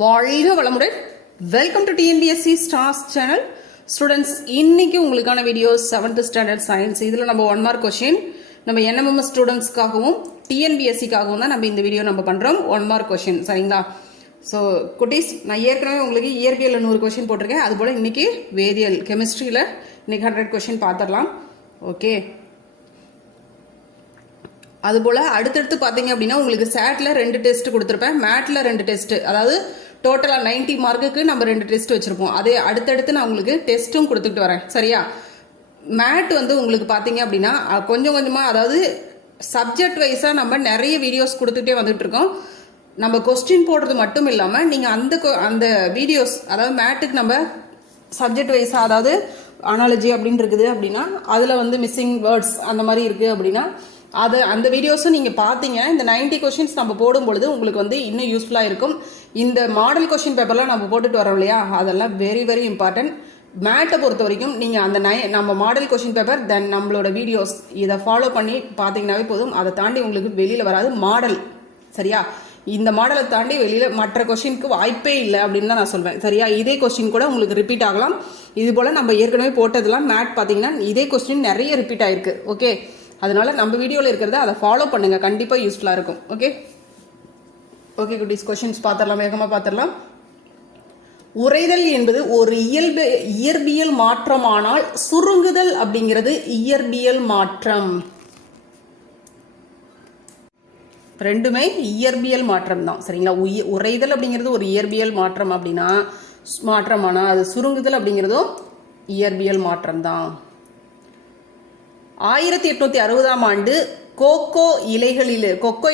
வாழ்க வளமுடன். Welcome to TNPSC stars channel. Students, இன்னைக்கு உங்களுக்கான வீடியோ 7th ஸ்டாண்டர்ட் சயின்ஸ். இதில் நம்ம 1 மார்க் கொஸ்டின் நம்ம என்எம்எம்எஸ் ஸ்டூடெண்ட்ஸ்க்காகவும் டிஎன்பிஎஸ்சிக்காகவும் தான் நம்ம இந்த வீடியோ நம்ம பண்ணுறோம். 1 மார்க் கொஸ்டின், சரிங்களா? ஸோ குட்டீஸ், நான் ஏற்கனவே உங்களுக்கு இயற்பியலில் 100 கொஸ்டின் போட்டிருக்கேன். அதுபோல் இன்னைக்கு வேதியியல் கெமிஸ்ட்ரியில் இன்னைக்கு 100 கொஸ்டின் பார்த்துடலாம். ஓகே, அதுபோல் அடுத்தடுத்து பார்த்தீங்க அப்படின்னா உங்களுக்கு சேட்டில் 2 டெஸ்ட் கொடுத்துருப்பேன், மேட்டில் 2 டெஸ்ட், அதாவது டோட்டலாக 90 மார்க்குக்கு நம்ம 2 டெஸ்ட் வச்சுருப்போம். அதே அடுத்தடுத்து நான் உங்களுக்கு டெஸ்ட்டும் கொடுத்துட்டு வரேன், சரியா? மேட் வந்து உங்களுக்கு பார்த்தீங்க அப்படின்னா கொஞ்சம் கொஞ்சமாக, அதாவது சப்ஜெக்ட் வைஸாக நம்ம நிறைய வீடியோஸ் கொடுத்துட்டே வந்துட்டு இருக்கோம். நம்ம கொஸ்டின் போடுறது மட்டும் இல்லாமல் நீங்கள் அந்த வீடியோஸ், அதாவது மேட்டுக்கு நம்ம சப்ஜெக்ட் வைஸாக, அதாவது அனாலஜி அப்படின்னு இருக்குது அப்படின்னா அதில் வந்து மிஸ்ஸிங் வேர்ட்ஸ் அந்த மாதிரி இருக்குது அப்படின்னா அந்த வீடியோஸும் நீங்கள் பார்த்தீங்கன்னா இந்த 90 கொஸ்டின்ஸ் நம்ம போடும்பொழுது உங்களுக்கு வந்து இன்னும் யூஸ்ஃபுல்லாக இருக்கும். இந்த மாடல் கொஸ்டின் பேப்பர்லாம் நம்ம போட்டுட்டு வரோம் இல்லையா, அதெல்லாம் வெரி வெரி இம்பார்ட்டன்ட். மேட்டை பொறுத்த வரைக்கும் நீங்கள் அந்த நம்ம மாடல் கொஸ்டின் பேப்பர் தென் நம்மளோட வீடியோஸ் இதை ஃபாலோ பண்ணி பார்த்தீங்கன்னாவே போதும். அதை தாண்டி உங்களுக்கு வெளியில் வராது மாடல், சரியா? இந்த மாடலை தாண்டி வெளியில் மற்ற கொஸ்டினுக்கு வாய்ப்பே இல்லை அப்படின்னு தான் நான் சொல்வேன், சரியா? இதே கொஸ்டின் கூட உங்களுக்கு ரிப்பீட் ஆகலாம். இது போல் நம்ம ஏற்கனவே போட்டதெல்லாம் மேட் பார்த்தீங்கன்னா இதே கொஸ்டின் நிறைய ரிப்பீட் ஆயிருக்கு. ஓகே, அதனால நம்ம வீடியோவில் இருக்கிறத அதை ஃபாலோ பண்ணுங்க, கண்டிப்பாக யூஸ்ஃபுல்லாக இருக்கும். ஓகே ஓகே குட்டீஸ், கொஸ்டின்ஸ் பார்த்துடலாம், வேகமாக பார்த்துடலாம். உறைதல் என்பது ஒரு இயற்பியல் மாற்றமானால் சுருங்குதல் அப்படிங்கிறது இயற்பியல் மாற்றம். ரெண்டுமே இயற்பியல் மாற்றம் தான், சரிங்களா? உறைதல் அப்படிங்கிறது ஒரு இயற்பியல் மாற்றம் அப்படின்னா மாற்றமானா அது சுருங்குதல் அப்படிங்கிறதும் இயற்பியல் மாற்றம் தான். 1860ஆம் ஆண்டு கொக்கோ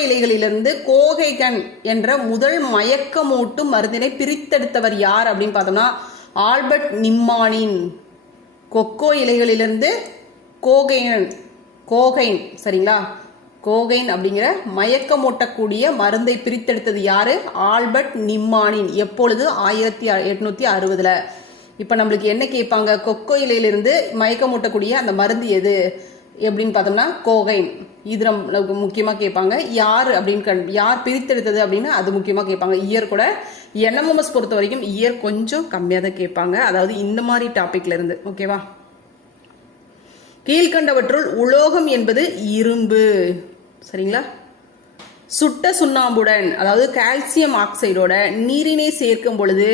இலைகளிலிருந்து கோகைகன் என்ற முதல் மயக்கமூட்டு மருந்தினை பிரித்தெடுத்தவர் யார் அப்படின்னு பார்த்தோம்னா ஆல்பர்ட் நிம்மானின். கொக்கோ இலைகளிலிருந்து கோகைன், சரிங்களா? கோகைன் அப்படிங்கிற மயக்கமூட்டக்கூடிய மருந்தை பிரித்தெடுத்தது யாரு? ஆல்பர்ட் நிம்மானின். எப்பொழுது? 1860. இப்போ நம்மளுக்கு என்ன கேட்பாங்க? கொக்கோ இலையிலிருந்து மயக்கமூட்டக்கூடிய அந்த மருந்து எது எப்படின்னு பார்த்தோம்னா கோகைன். இது நம்மளுக்கு முக்கியமாக கேட்பாங்க. யார் அப்படின்னு யார் பிரித்தெடுத்தது அப்படின்னு அது முக்கியமாக கேட்பாங்க. இயர் கூட என்எம்எம்எஸ் பொறுத்த வரைக்கும் இயர் கொஞ்சம் கம்மியாக தான் கேட்பாங்க, அதாவது இந்த மாதிரி டாபிக்ல இருந்து. ஓகேவா? கீழ்கண்டவற்றுள் உலோகம் என்பது இரும்பு, சரிங்களா? சுட்ட சுண்ணாம்புடன், அதாவது கால்சியம் ஆக்சைடோட நீரினை சேர்க்கும் பொழுது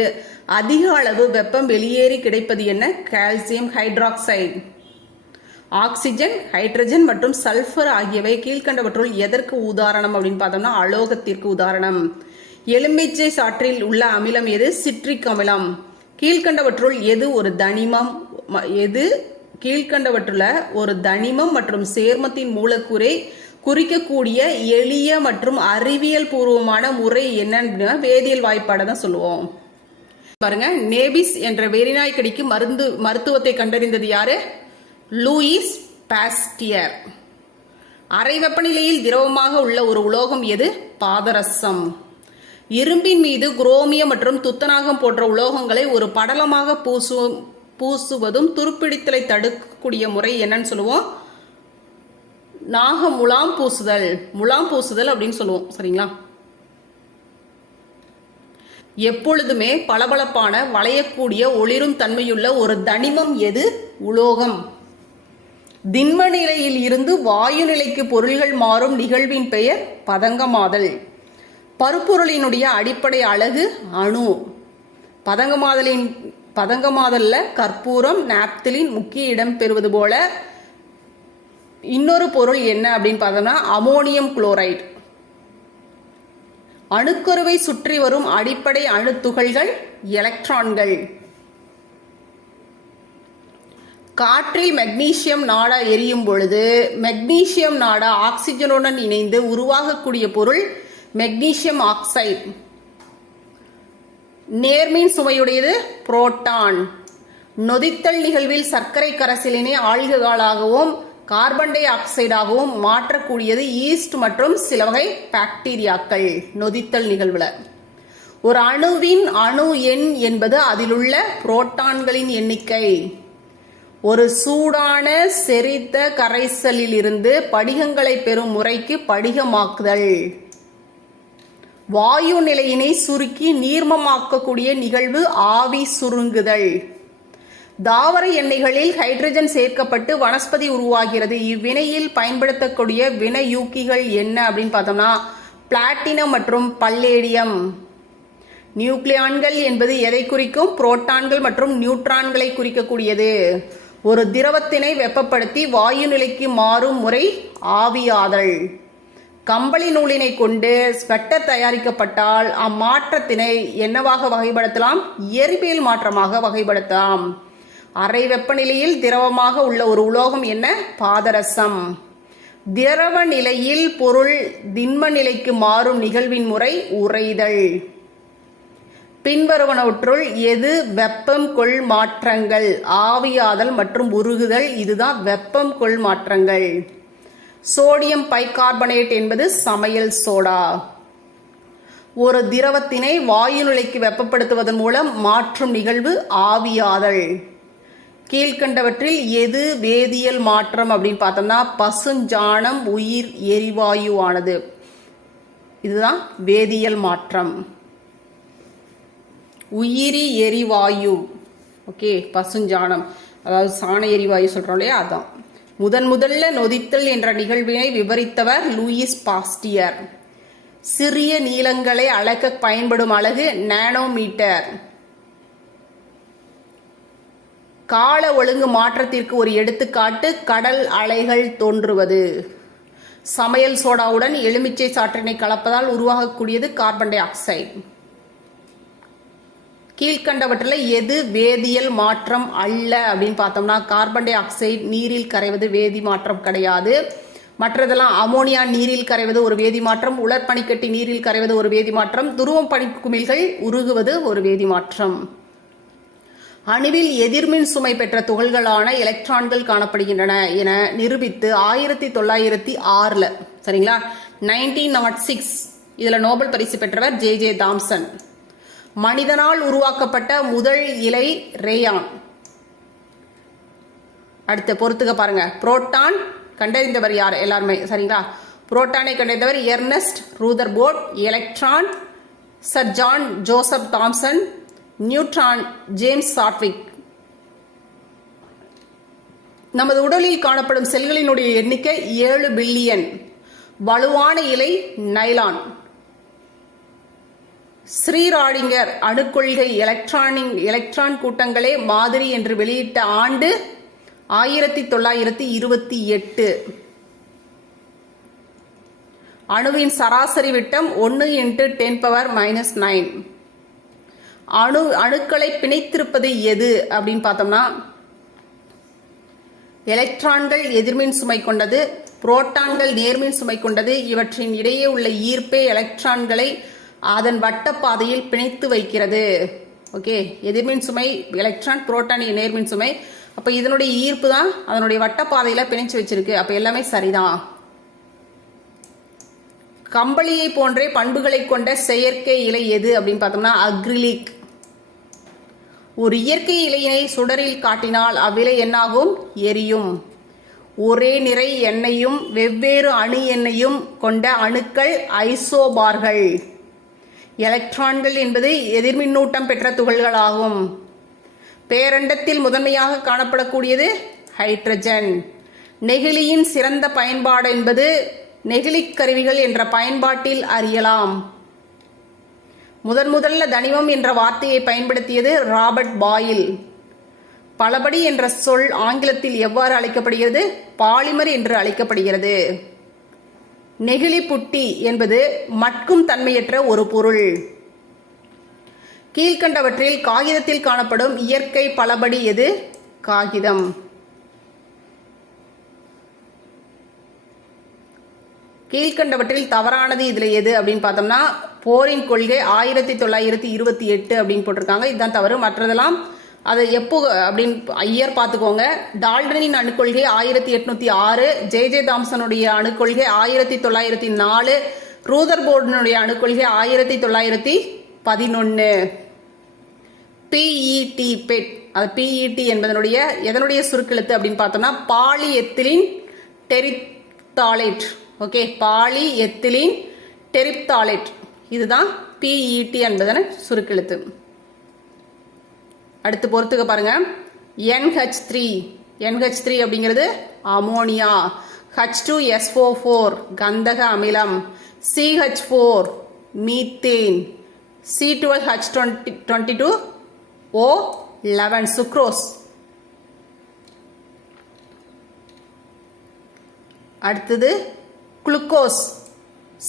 அதிக அளவு வெப்பம் வெளியேறி கிடைப்பது என்ன? Calcium hydroxide. ஆக்சிஜன், ஹைட்ரஜன் மற்றும் சல்பர் ஆகியவை கீழ்கண்டவற்றுள் எதற்கு உதாரணம் அப்படின்னு பார்த்தோம்னா அலோகத்திற்கு உதாரணம். எலுமிச்சை சாற்றில் உள்ள அமிலம் எது? சிட்ரிக் அமிலம். கீழ்கண்டவற்றுள் எது ஒரு தனிமம்? கீழ்கண்டவற்றுள்ள ஒரு தனிமம் மற்றும் சேர்மத்தின் மூலக்கூறை குறிக்கக்கூடிய எளிய மற்றும் அறிவியல் பூர்வமான முறை என்னன்னு வேதியியல் வாய்ப்பாடை தான் சொல்லுவோம். பாருங்க, நேபிஸ் என்ற வெறிநாய்க்கடிக்கு மருத்துவத்தை கண்டறிந்தது யாரு? Louis Pasteur. அறை வெப்பநிலையில் திரவமாக உள்ள ஒரு உலோகம் எது? பாதரசம். இரும்பின் மீது குரோமியம் மற்றும் துத்தநாகம் போன்ற உலோகங்களை ஒரு படலமாக பூசுவதும் துருப்பிடித்தலை தடுக்கக்கூடிய முறை என்னன்னு சொல்லுவோம்? முலாம் பூசுதல் அப்படின்னு சொல்லுவோம், சரிங்களா? எப்பொழுதுமே பளபளப்பான வளையக்கூடிய ஒளிரும் தன்மையுள்ள ஒரு தனிமம் எது? உலோகம். திண்ம நிலையில் இருந்து வாயு நிலைக்கு பொருள்கள் மாறும் நிகழ்வின் பெயர் பதங்கமாதல். பருப்பொருளினுடைய அடிப்படை அலகு அணு. பதங்கமாதல்ல கற்பூரம், நாப்தலின் முக்கிய இடம் பெறுவது போல இன்னொரு பொருள் என்ன அப்படின்னு பார்த்தோம்னா அமோனியம் குளோரைடு. அணுக்கருவை சுற்றி வரும் அடிப்படை அணு துகள்கள் எலக்ட்ரான்கள். காற்றில் மெக்னீசியம் நாடா எரியும் பொழுது மெக்னீசியம் நாடா ஆக்சிஜனுடன் இணைந்து உருவாகக்கூடிய பொருள் மெக்னீசியம் ஆக்சைடு. நேர்மின் சுமையுடையது புரோட்டான். நொதித்தல் நிகழ்வில் சர்க்கரை கரைசலினை ஆல்கஹாலாகவும் கார்பன் டை ஆக்சைடாகவும் மாற்றக்கூடியது ஈஸ்ட் மற்றும் சில வகை பாக்டீரியாக்கள். நொதித்தல் நிகழ்வுல ஒரு அணுவின் அணு எண் என்பது அதிலுள்ள புரோட்டான்களின் எண்ணிக்கை. ஒரு சூடான செறித்த கரைசலில் இருந்து படிகங்களை பெறும் முறைக்கு படிகமாக்குதல். வாயு நிலையினை சுருக்கி நீர்மமாக்கக்கூடிய நிகழ்வு ஆவி சுருங்குதல். தாவர எண்ணெய்களில் ஹைட்ரஜன் சேர்க்கப்பட்டு வனஸ்பதி உருவாகிறது. இவ்வினையில் பயன்படுத்தக்கூடிய வினையூக்கிகள் என்ன அப்படின்னு பார்த்தோம்னா பிளாட்டினம் மற்றும் பல்லேடியம். நியூக்ளியான்கள் என்பது எதை குறிக்கும்? புரோட்டான்கள் மற்றும் நியூட்ரான்களை குறிக்கக்கூடியது. ஒரு திரவத்தினை வெப்பப்படுத்தி வாயு நிலைக்கு மாறும் முறை ஆவியாதல். கம்பளி நூலினை கொண்டு ஸ்வெட்டர் தயாரிக்கப்பட்டால் அம்மாற்றத்தினை என்னவாக வகைப்படுத்தலாம்? இயற்பியல் மாற்றமாக வகைப்படுத்தலாம். அறை வெப்பநிலையில் திரவமாக உள்ள ஒரு உலோகம் என்ன? பாதரசம். திரவ நிலையில் பொருள் திண்ம நிலைக்கு மாறும் நிகழ்வின் முறை உறைதல். பின்வருவனவற்றுள் எது வெப்பம் கொள் மாற்றங்கள்? ஆவியாதல் மற்றும் உருகுதல். இதுதான் வெப்பம் கொள் மாற்றங்கள். சோடியம் பைகார்பனேட் என்பது சமையல் சோடா. ஒரு திரவத்தினை வாயு நிலைக்கு வெப்பப்படுத்துவதன் மூலம் மாற்றும் நிகழ்வு ஆவியாதல். கீழ்கண்டவற்றில் எது வேதியியல் மாற்றம் அப்படின்னு பார்த்தோம்னா பசுஞ்சாணம் உயிர் எரிவாயுவானது. இதுதான் வேதியியல் மாற்றம். உயிரி எரிவாயு. ஓகே, பசுஞ்சாணம் அதாவது சாண எரிவாயு சொல்றோம் இல்லையா, அதான். முதல்ல நொதித்தல் என்ற நிகழ்வினை விவரித்தவர் லூயிஸ் பாஸ்டியர். சிறிய நீளங்களை அளக்க பயன்படும் அலகு நானோமீட்டர். கால ஒழுங்கு மாற்றத்திற்கு ஒரு எடுத்துக்காட்டு கடல் அலைகள் தோன்றுவது. சமையல் சோடாவுடன் எலுமிச்சை சாற்றினை கலப்பதால் உருவாகக்கூடியது கார்பன் டை ஆக்சைடு. கீழ்கண்டவற்றில் எது வேதியியல் மாற்றம் அல்ல அப்படின்னு பார்த்தோம்னா கார்பன் டை ஆக்சைடு நீரில் கரைவது வேதி மாற்றம் கிடையாது. மற்றதெல்லாம் அமோனியா நீரில் கரைவது ஒரு வேதி மாற்றம், உலர்பனிக்கட்டி நீரில் கரைவது ஒரு வேதி மாற்றம், துருவம் பனிக்குமிழ்கள் உருகுவது ஒரு வேதி மாற்றம். அணுவில் எதிர்மின் சுமை பெற்ற துகள்களான எலக்ட்ரான்கள் காணப்படுகின்றன என நிரூபித்து 1906 சரிங்களா 1906 இதுல நோபல் பரிசு பெற்றவர் ஜே தாம்சன். மனிதனால் உருவாக்கப்பட்ட முதல் இலை ரேயான். அடுத்து பொறுத்துக்க பாருங்க. புரோட்டான் கண்டறிந்தவர் யார்? எல்லாருமே சரிங்களா. புரோட்டானை கண்டறிந்தவர் Ernest Rutherford. Electron Sir John Joseph Thomson. Neutron James Chadwick. நமது உடலில் காணப்படும் செல்களினுடைய எண்ணிக்கை 7 பில்லியன். வலுவான இலை நைலான். ஸ்ரீராடிங்கர் அணுக்கொள்கை எலக்ட்ரான் கூட்டங்களே மாதிரி என்று வெளியிட்ட ஆண்டு 1928. அணுவின் சராசரி விட்டம் 1 × 10⁻⁹. அணுக்களை பிணைத்திருப்பது எது அப்படின்னு பார்த்தோம்னா எலக்ட்ரான்கள் எதிர்மின் சுமை கொண்டது, புரோட்டான்கள் நேர்மின் சுமை கொண்டது. இவற்றின் இடையே உள்ள ஈர்ப்பே எலக்ட்ரான்களை அதன் வட்டப்பாதையில் பிணைத்து வைக்கிறது. ஓகே, எதிர்மின் சுமை எலக்ட்ரான், புரோட்டான் நேர்மின் சுமை. அப்ப இதனுடைய ஈர்ப்பு தான் அதனுடைய வட்டப்பாதையில பிணைச்சு வச்சிருக்கு. அப்ப எல்லாமே சரிதான். கம்பளியை போன்றே பண்புகளை கொண்ட செயற்கை இலை எது அப்படின்னு பார்த்தோம்னா அக்ரிலிக். ஒரு இயற்கை இலையினை சுடரில் காட்டினால் அவ்விலை என்னாகும்? எரியும். ஒரே நிறை எண்ணையும் வெவ்வேறு அணு எண்ணையும் கொண்ட அணுக்கள் ஐசோபார்கள். எலக்ட்ரான்கள் என்பது எதிர்மின்னூட்டம் பெற்ற துகள்களாகும். பேரண்டத்தில் முதன்மையாக காணப்படக்கூடியது ஹைட்ரஜன். நெகிழியின் சிறந்த பயன்பாடு என்பது நெகிழி கருவிகள் என்ற பயன்பாட்டில் அறியலாம். முதல்ல தனிமம் என்ற வார்த்தையை பயன்படுத்தியது ராபர்ட் பாயில். பலபடி என்ற சொல் ஆங்கிலத்தில் எவ்வாறு அழைக்கப்படுகிறது? பாலிமர் என்று அழைக்கப்படுகிறது. நெகிழி புட்டி என்பது மட்கும் தன்மையற்ற ஒரு பொருள். கீழ்கண்டவற்றில் காகிதத்தில் காணப்படும் இயற்கை பலபடி எது? காகிதம். கீழ்கண்டவற்றில் தவறானது இதுல எது அப்படின்னு பார்த்தோம்னா போரின் கொள்கை 1928 அப்படின்னு போட்டிருக்காங்க. இதுதான் தவறு. மற்றதெல்லாம் அதை எப்போ அப்படின்னு ஐயர் பார்த்துக்கோங்க. டால்டனின் அணுக்கொள்கை 1806, ஜே தாம்சனுடைய அணுக்கொள்கை 1904, ரூதர்போர்டினுடைய அணுக்கொள்கை 1911. பிஇடி பெட், அது பிஇடி என்பதனுடைய எதனுடைய சுருக்கெழுத்து அப்படின்னு பார்த்தோம்னா poly ethylene terephthalate. Okay, poly ethylene terephthalate இதுதான் PET என்பதன சுருக்கெழுத்து. அடுத்து பொறுத்துக்க பாருங்க. NH3 அப்படிங்கிறது அமோனியா, H2SO4 கந்தக அமிலம், CH4 மீத்தேன், C12H22O11 சுக்ரோஸ். அடுத்தது glucose,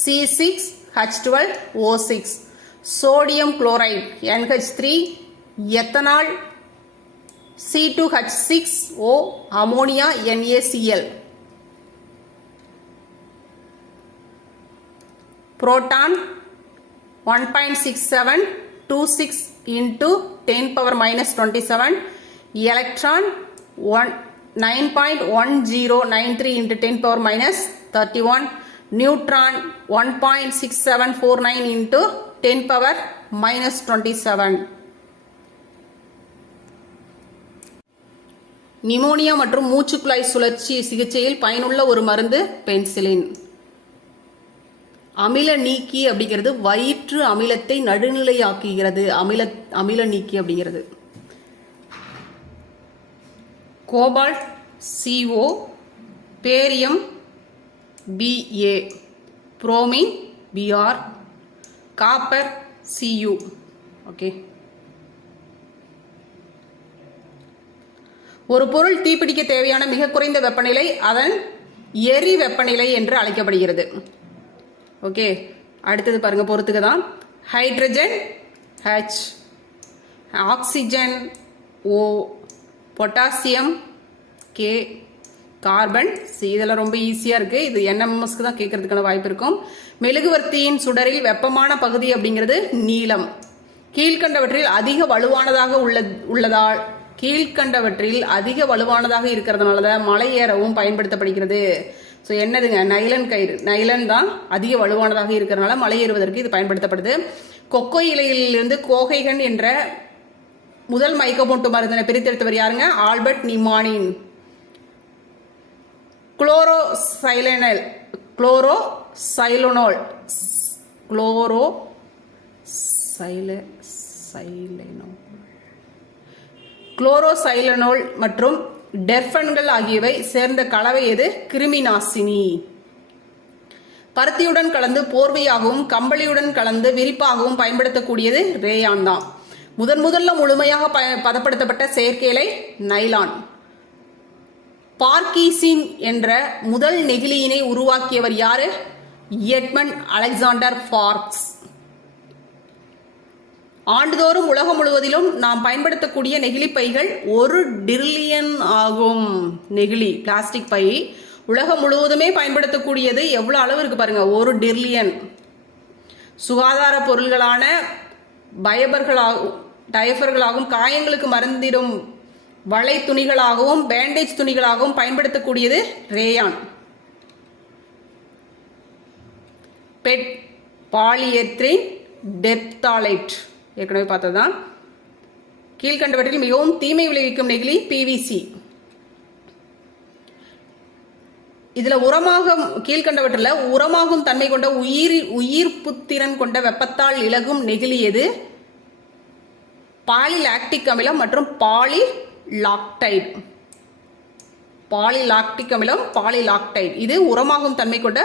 C6H12O6, sodium chloride NH3, ethanol C2H6O, ammonia NaCl. Proton 1.6726 into 10⁻⁻27, electron 9.1093 into 10⁻⁻31, neutron 1.6749 into 10⁻⁻27. Pneumonia மற்றும் மூச்சுக்குழாய் சுழற்சி சிகிச்சையில் பயனுள்ள ஒரு மருந்து பென்சிலின். அமில நீக்கி அப்படிங்கிறது வயிற்று அமிலத்தை நடுநிலையாக்குகிறது. அமில நீக்கி அப்படிங்கிறது. Cobalt CO, barium BA, bromine BR, copper CU. Okay. ஒரு பொருள் தீப்பிடிக்க தேவையான மிக குறைந்த வெப்பநிலை அதன் எரி வெப்பநிலை என்று அழைக்கப்படுகிறது. ஓகே. அடுத்தது பாருங்க, பொறுத்துக்க தான். Hydrogen H, oxygen O, potassium K, carbon C. இதெல்லாம் ரொம்ப ஈஸியாக இருக்குது. இது NMSக்கு தான் கேட்கறதுக்கான வாய்ப்பு இருக்கும். மெழுகுவர்த்தியின் சுடரில் வெப்பமான பகுதி அப்படிங்கிறது நீலம். கீழ்கண்டவற்றில் அதிக வலுவானதாக உள்ளதால் கீழ்கண்டவற்றில் அதிக வலுவானதாக இருக்கிறதுனால தான் மலை ஏறவும் பயன்படுத்தப்படுகிறது. ஸோ என்னதுங்க, நைலன் கயிறு. நைலன் தான் அதிக வலுவானதாக இருக்கிறதுனால மலை ஏறுவதற்கு இது பயன்படுத்தப்படுது. கொக்கோ இலையிலிருந்து கோகைகன் என்ற முதல் மயக்கமூட்டு மருந்தினை பிரித்தெடுத்தவர் யாருங்க? ஆல்பர்ட் நிமானின். குளோரோசைலனோல் மற்றும் டெர்பன்கள் ஆகியவை சேர்ந்த கலவை எது? கிருமி நாசினி. பருத்தியுடன் கலந்து போர்வையாகவும் கம்பளியுடன் கலந்து விரிப்பாகவும் பயன்படுத்தக்கூடியது ரேயான் தான். முதல்ல முழுமையாக பதப்படுத்தப்பட்ட செயற்கை இலை நைலான். பார்க்கீசின் என்ற முதல் நெகிழியினை உருவாக்கியவர் யாரு? Edmund Alexander Parkes. ஆண்டுதோறும் உலகம் முழுவதிலும் நாம் பயன்படுத்தக்கூடிய நெகிழி பைகள் 1 டிரில்லியன் ஆகும். நெகிழி பிளாஸ்டிக் பை உலகம் முழுவதுமே பயன்படுத்தக்கூடியது எவ்வளவு அளவு இருக்கு பாருங்க, 1 டிரில்லியன். சுகாதார பொருள்களான டயபர்களாகவும் காயங்களுக்கு மருந்திடும் வளை துணிகளாகவும் பேண்டேஜ் துணிகளாகவும் பயன்படுத்தக்கூடியது ரேயான். பெட் பாலியெத்ரின் டெப்தாலைட் ஏற்கனவே பார்த்ததுதான். கீழ்கண்டவற்றில் மிகவும் தீமை விளைவிக்கும் நெகிழி PVC. இதுல கீழ்கண்டவற்றில் உரமாகும் தன்மை கொண்ட உயிர்ப்புத்திறன் கொண்ட வெப்பத்தால் இலகும் நெகிழி எது? பாலிலாக்டிக் அமிலம் மற்றும் பாலிலாக்டிக் அமிலம் பாலிலாக்டைடு. இது உரமாகும் தன்மை கொண்ட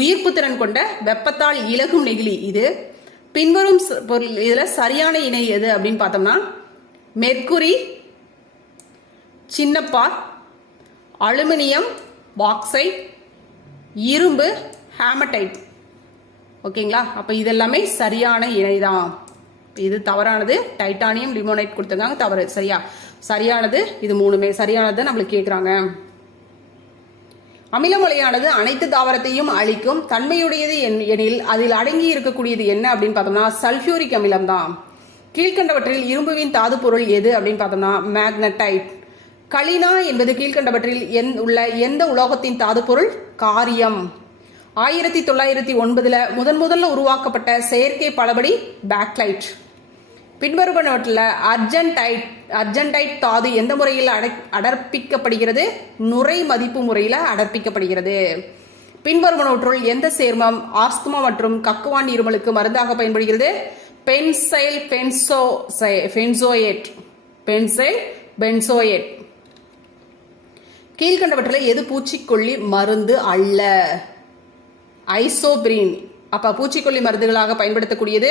உயிர்ப்புத்திறன் கொண்ட வெப்பத்தால் இலகும் நெகிழி. இது பின்வரும் பொருள் இதுல சரியான இணை எது அப்படின்னு பார்த்தோம்னா மெர்க்குரி சின்னப்பார், அலுமினியம் பாக்சைட், இரும்பு ஹேமடைட். ஓகேங்களா? அப்ப இதெல்லாமே சரியான இணைதான். இது தவறானது டைட்டானியம் லிமோனைட் கொடுத்துருக்காங்க, தவறு. சரியா? சரியானது இது மூணுமே சரியானது நம்மளுக்கு கேட்குறாங்க. அமிலமலையானது அனைத்து தாவரத்தையும் அழிக்கும் தன்மையுடையது எனில் அதில் அடங்கி இருக்கக்கூடியது என்ன அப்படின்னு பார்த்தோம்னா சல்ஃபியூரிக் அமிலம் தான். கீழ்கண்டவற்றில் இரும்புவின் தாது பொருள் எது அப்படின்னு பார்த்தோம்னா மேக்னடைட். கலினா என்பது கீழ்கண்டவற்றில் உள்ள எந்த உலோகத்தின் தாது பொருள்? காரியம். 1909 முதல்ல உருவாக்கப்பட்ட செயற்கை பலபடி பேக்லைட். பின்வருவனவற்றில் அர்ஜென்டைட் தாது எந்த முறையில் அடர்ப்பிக்கப்படுகிறது? நுரை மதிப்பு முறையில் அடர்ப்பிக்கப்படுகிறது. பின்வருவனவற்றுள் எந்த சேர்மம் ஆஸ்துமா மற்றும் கக்குவான் இருமலுக்கு மருந்தாக பயன்படுகிறது? Benzyl benzoate. கீழ்கண்டவற்றில் எது பூச்சிக்கொல்லி மருந்து அல்ல? ஐசோபிரின். அப்ப பூச்சிக்கொல்லி மருந்துகளாக பயன்படுத்தக்கூடியது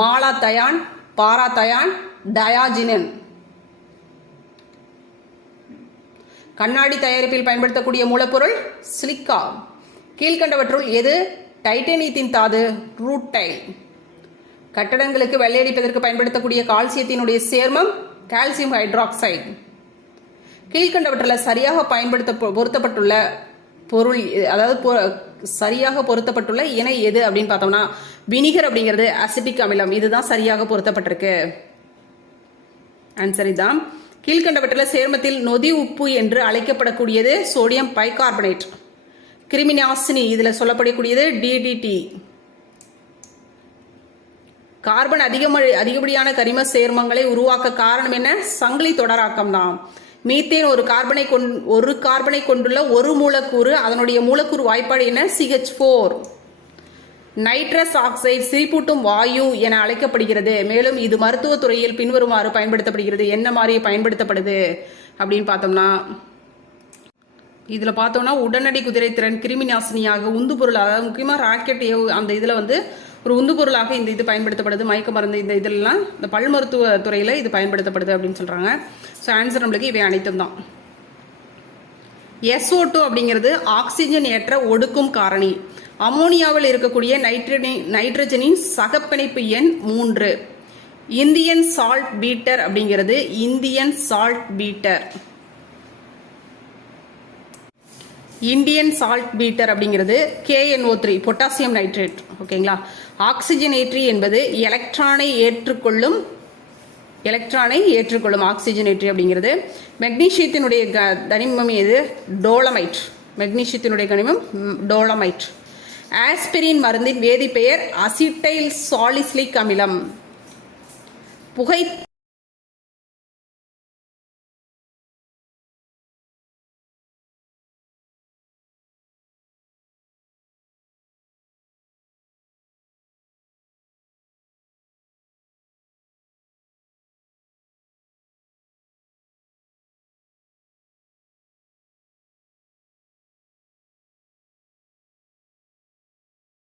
மாலாதயான், பாராதயான், டயாஜினின். கண்ணாடி தயாரிப்பில் பயன்படுத்தக்கூடிய மூலப்பொருள் சிலிக்கா. கீழ்கண்டவற்றுள் எது டைட்டேனியத்தின் தாது? ரூட்டைல். கட்டடங்களுக்கு வெள்ளையடிப்பதற்கு பயன்படுத்தக்கூடிய கால்சியத்தினுடைய சேர்மம் கால்சியம் ஹைட்ராக்சைடு. கீழ்கண்டவற்றில் சரியாக பொருத்தப்பட்டுள்ள பொருள், அதாவது சரியாக பொருத்தப்பட்டுள்ள இணை எது அப்படின்னு பார்த்தோம்னா வினிகர் அப்படிங்கிறது அசிட்டிக் அமிலம். இதுதான் சரியாக பொருத்தப்பட்டிருக்கு. ஆன்சர் இதான். கீழ்கண்டவற்றில் சேர்மத்தில் நொதி உப்பு என்று அழைக்கப்படக்கூடியது சோடியம் பைகார்பனேட். கிருமிநாசினி இதில் சொல்லப்படக்கூடியது டிடிடி. கார்பன் அதிகப்படியான கரிம சேர்மங்களை உருவாக்க காரணம் என்ன? சங்கிலி தொடராக்கம் தான். மீத்தேன் ஒரு கார்பனை கொண்டுள்ள ஒரு மூலக்கூறு, அதனுடைய மூலக்கூறு வாய்ப்பாடு என்ன? CH4. நைட்ரஸ் ஆக்சைடு சிரிப்பூட்டும் வாயு என அழைக்கப்படுகிறது. மேலும் இது மருத்துவத்துறையில் பின்வருமாறு பயன்படுத்தப்படுகிறது. என்ன மாதிரி பயன்படுத்தப்படுது அப்படின்னு பார்த்தோம்னா, இதில் பார்த்தோம்னா உடனடி குதிரைத்திறன், கிருமி நாசினியாக, உந்து பொருள், அதாவது முக்கியமாக ராக்கெட் அந்த இதில் ஒரு உந்து பொருளாக இந்த இது பயன்படுத்தப்படுது. மயக்க மருந்து இந்த இதெல்லாம் இந்த பல் மருத்துவ துறையில் இது பயன்படுத்தப்படுது அப்படின்னு சொல்கிறாங்க. ஸோ ஆன்சர் நம்மளுக்கு இவை அனைத்தும் தான். SO2 அப்படிங்கிறது ஆக்சிஜன் ஏற்ற ஒடுக்கும் காரணி. அமோனியாவில் இருக்கக்கூடிய நைட்ரஜனின் சகப்பிணைப்பு எண் 3. இந்தியன் சால்ட் பீட்டர் அப்படிங்கிறது இந்தியன் சால்ட் பீட்டர் அப்படிங்கிறது KNO3 பொட்டாசியம் நைட்ரேட். ஓகேங்களா. ஆக்சிஜனேற்றி என்பது எலக்ட்ரானை ஏற்றுக்கொள்ளும் ஆக்சிஜனேற்றி அப்படிங்கிறது. மெக்னீசியத்தினுடைய தனிமம் எது? டோலமைட். மெக்னீசியத்தினுடைய கனிமம் டோலமைட். ஆஸ்பிரின் மருந்தின் வேதிப்பெயர் அசிட்டைல் சாலிசிலிக் அமிலம். புகை